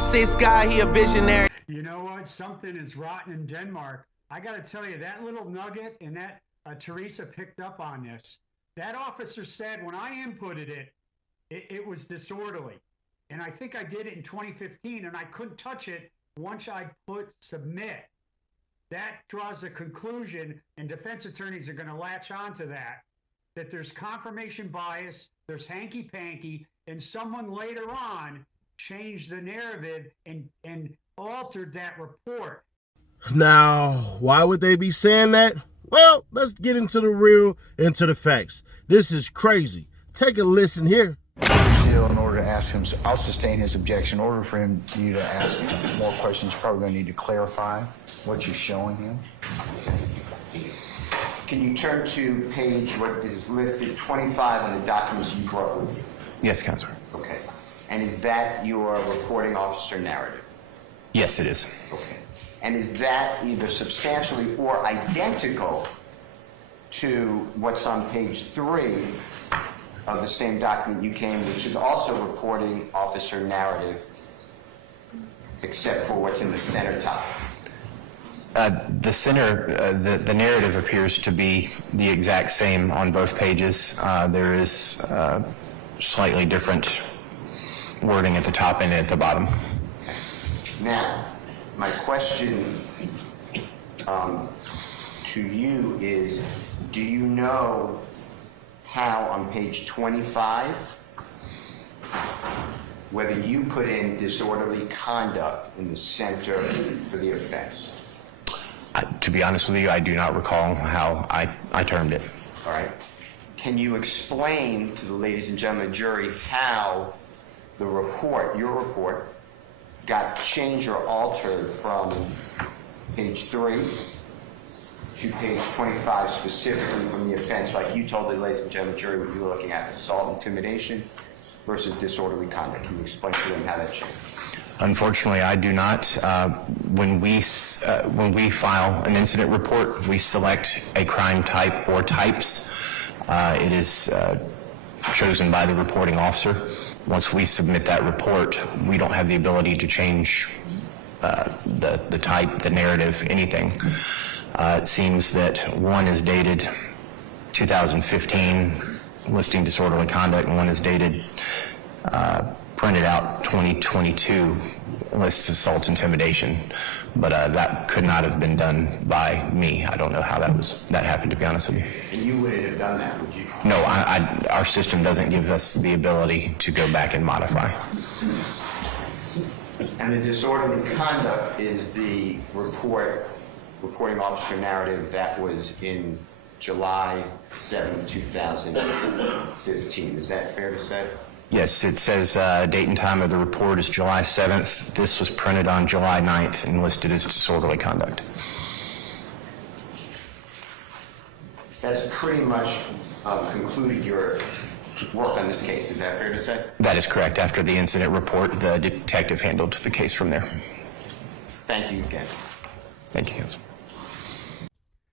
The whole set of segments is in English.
Six guy, he a visionary. You know what? Something is rotten in Denmark. I got to tell you, that little nugget and that Teresa picked up on this. That officer said when I inputted it was disorderly. And I think I did it in 2015, and I couldn't touch it once I put submit. That draws a conclusion, and defense attorneys are going to latch onto that there's confirmation bias, there's hanky-panky, and someone later on changed the narrative and altered that report. Now, why would they be saying that? Well, let's get into the facts. This is crazy. Take a listen here. Still, in order to ask him, I'll sustain his objection. In order for you to ask more questions, you're probably going to need to clarify what you're showing him. Can you turn to page, what is listed, 25 on the documents you brought with you? Yes, Counselor. Okay. And is that your reporting officer narrative? Yes, it is. Okay. And is that either substantially or identical to what's on page 3 of the same document you came, which is also reporting officer narrative, except for what's in the center top? The center, the narrative appears to be the exact same on both pages. There is slightly different wording at the top and at the bottom. Now, my question to you is, do you know how on page 25, whether you put in disorderly conduct in the center for the offense? To be honest with you, I do not recall how I termed it. All right. Can you explain to the ladies and gentlemen of the jury how the report, your report, got changed or altered from page 3 to page 25, specifically from the offense, like you told the ladies and gentlemen of the jury what you were looking at, assault, intimidation versus disorderly conduct? Can you explain to them how that changed? Unfortunately, I do not. When we file an incident report, we select a crime type or types. It is chosen by the reporting officer. Once we submit that report, we don't have the ability to change the type, the narrative, anything. It seems that one is dated 2015, listing disorderly conduct, and one is dated printed out 2022, lists assault, intimidation, but that could not have been done by me. I don't know how that happened, to be honest with you. And you wouldn't have done that, would you? No, our system doesn't give us the ability to go back and modify. And the disorderly conduct is the reporting officer narrative that was in July 7, 2015. Is that fair to say? Yes, it says date and time of the report is July 7th. This was printed on July 9th and listed as disorderly conduct. That's pretty much concluded your work on this case. Is that fair to say? That is correct. After the incident report, the detective handled the case from there. Thank you again. Thank you, Counsel.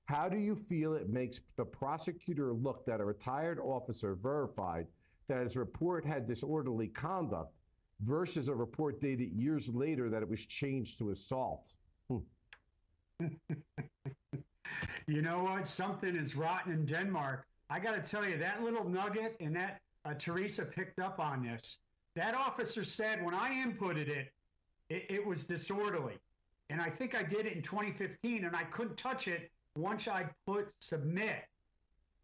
How do you feel it makes the prosecutor look that a retired officer verified that his report had disorderly conduct versus a report dated years later that it was changed to assault? You know what? Something is rotten in Denmark. I got to tell you, that little nugget and that Teresa picked up on this. That officer said when I inputted it was disorderly. And I think I did it in 2015, and I couldn't touch it once I put submit.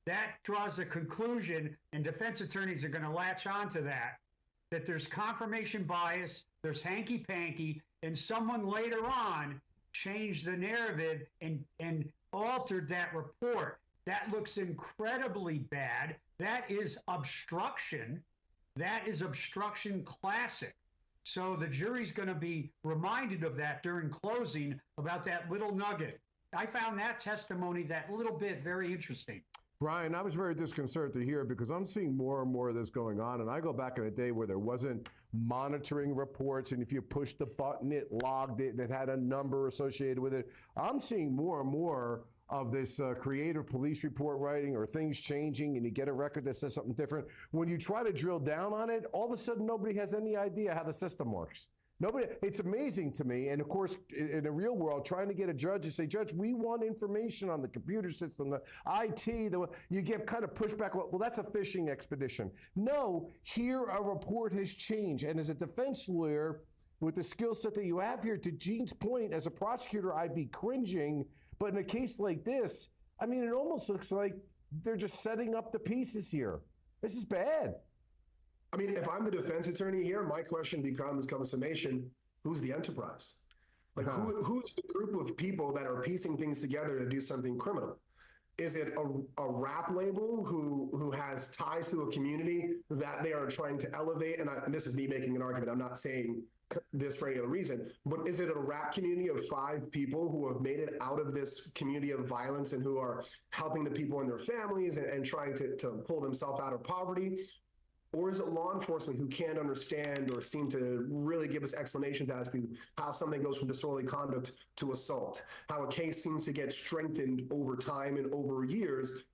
That draws a conclusion, and defense attorneys are going to latch onto that there's confirmation bias, there's hanky-panky, and someone later on changed the narrative and altered that report. That looks incredibly bad. That is obstruction. That is obstruction classic. So the jury's going to be reminded of that during closing about that little nugget. I found that testimony, that little bit, very interesting. Brian, I was very disconcerted to hear because I'm seeing more and more of this going on. And I go back in a day where there wasn't monitoring reports. And if you pushed the button, it logged it and it had a number associated with it. I'm seeing more and more of this creative police report writing or things changing and you get a record that says something different. When you try to drill down on it, all of a sudden nobody has any idea how the system works. Nobody. It's amazing to me. And of course, in the real world, trying to get a judge to say, Judge, we want information on the computer system, the IT. You get kind of pushback. Well, that's a fishing expedition. No, here a report has changed. And as a defense lawyer, with the skill set that you have here, to Gene's point, as a prosecutor, I'd be cringing. But in a case like this, I mean, it almost looks like they're just setting up the pieces here. This is bad. I mean, if I'm the defense attorney here, my question becomes, come summation, who's the enterprise? Like, who's the group of people that are piecing things together to do something criminal? Is it a rap label who has ties to a community that they are trying to elevate? And this is me making an argument. I'm not saying this for any other reason, but is it a rap community of 5 people who have made it out of this community of violence and who are helping the people in their families and trying to pull themselves out of poverty? Or is it law enforcement who can't understand or seem to really give us explanations as to how something goes from disorderly conduct to assault, how a case seems to get strengthened over time and over years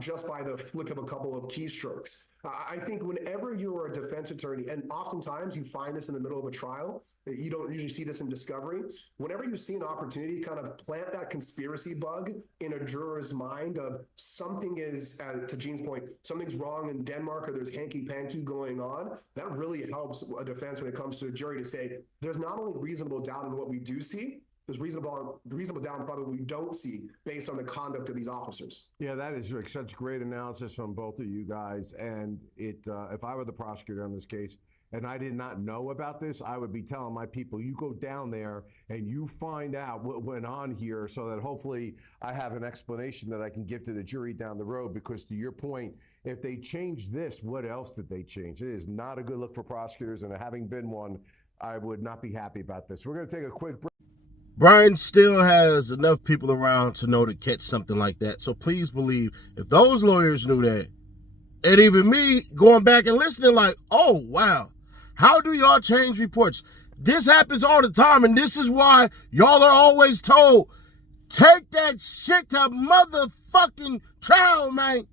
just by the flick of a couple of keystrokes? I think whenever you're a defense attorney, and oftentimes you find this in the middle of a trial, you don't usually see this in discovery. Whenever you see an opportunity, kind of plant that conspiracy bug in a juror's mind of something is, to Gene's point, something's wrong in Denmark or there's hanky-panky going on. That really helps a defense when it comes to a jury to say, there's not only reasonable doubt in what we do see, there's reasonable doubt in probably what we don't see based on the conduct of these officers. Yeah, that is such great analysis from both of you guys. And if I were the prosecutor on this case, and I did not know about this, I would be telling my people, you go down there and you find out what went on here so that hopefully I have an explanation that I can give to the jury down the road. Because to your point, if they change this, what else did they change? It is not a good look for prosecutors. And having been one, I would not be happy about this. We're going to take a quick break. Brian still has enough people around to know to catch something like that. So please believe, if those lawyers knew that, and even me going back and listening like, oh, wow. How do y'all change reports? This happens all the time, and this is why y'all are always told, take that shit to motherfucking trial, man.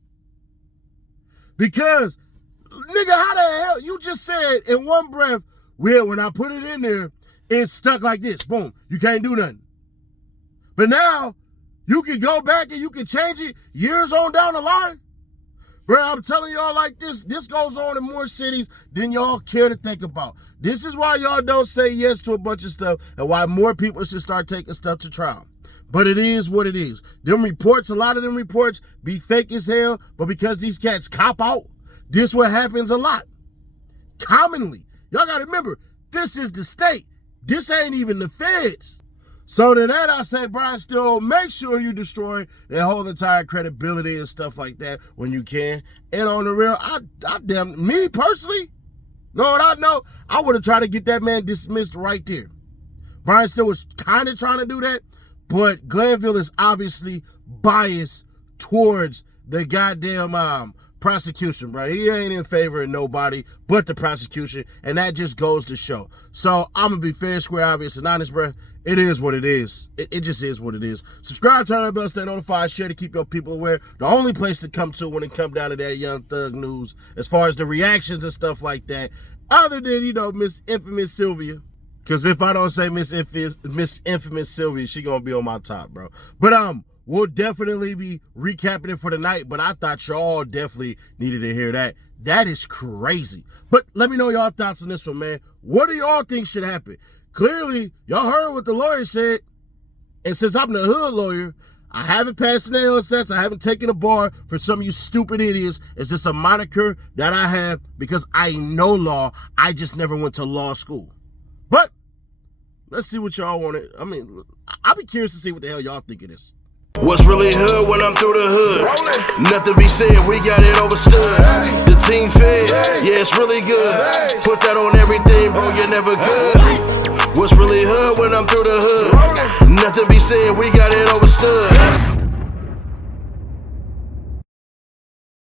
Because, nigga, how the hell? You just said in one breath, well, when I put it in there, it's stuck like this. Boom. You can't do nothing. But now, you can go back and you can change it years on down the line. Bro, I'm telling y'all like this goes on in more cities than y'all care to think about. This is why y'all don't say yes to a bunch of stuff and why more people should start taking stuff to trial. But it is what it is. Them reports, a lot of them reports be fake as hell, but because these cats cop out, this what happens a lot. Commonly. Y'all got to remember, this is the state. This ain't even the feds. So to that I say, Brian Still, make sure you destroy their whole entire credibility and stuff like that when you can. And on the real, me personally, know what I know? I would have tried to get that man dismissed right there. Brian Still was kind of trying to do that, but Glanville is obviously biased towards the goddamn prosecution, bro. He ain't in favor of nobody but the prosecution, and that just goes to show. So I'm gonna be fair, square, obvious, and honest, bro. It is what it is. It just is what it is. Subscribe, turn on the bell, stay notified, share to keep your people aware. The only place to come to when it comes down to that Young Thug news, as far as the reactions and stuff like that, other than, you know, Miss Infamous Sylvia. Because if I don't say Miss Infamous Sylvia, she gonna be on my top, bro. But we'll definitely be recapping it for the night, but I thought y'all definitely needed to hear that. That is crazy. But let me know y'all thoughts on this one, man. What do y'all think should happen? Clearly, y'all heard what the lawyer said. And since I'm the hood lawyer, I haven't passed an LSAT. I haven't taken a bar for some of you stupid idiots. It's just a moniker that I have because I know law. I just never went to law school. But let's see what y'all want to. I mean, I'll be curious to see what the hell y'all think of this. What's really hood when I'm through the hood? Nothing be said, we got it overstood. The team fed, yeah, it's really good. Put that on everything, bro, you're never good. What's really hood when I'm through the hood? Nothing be said, we got it overstood.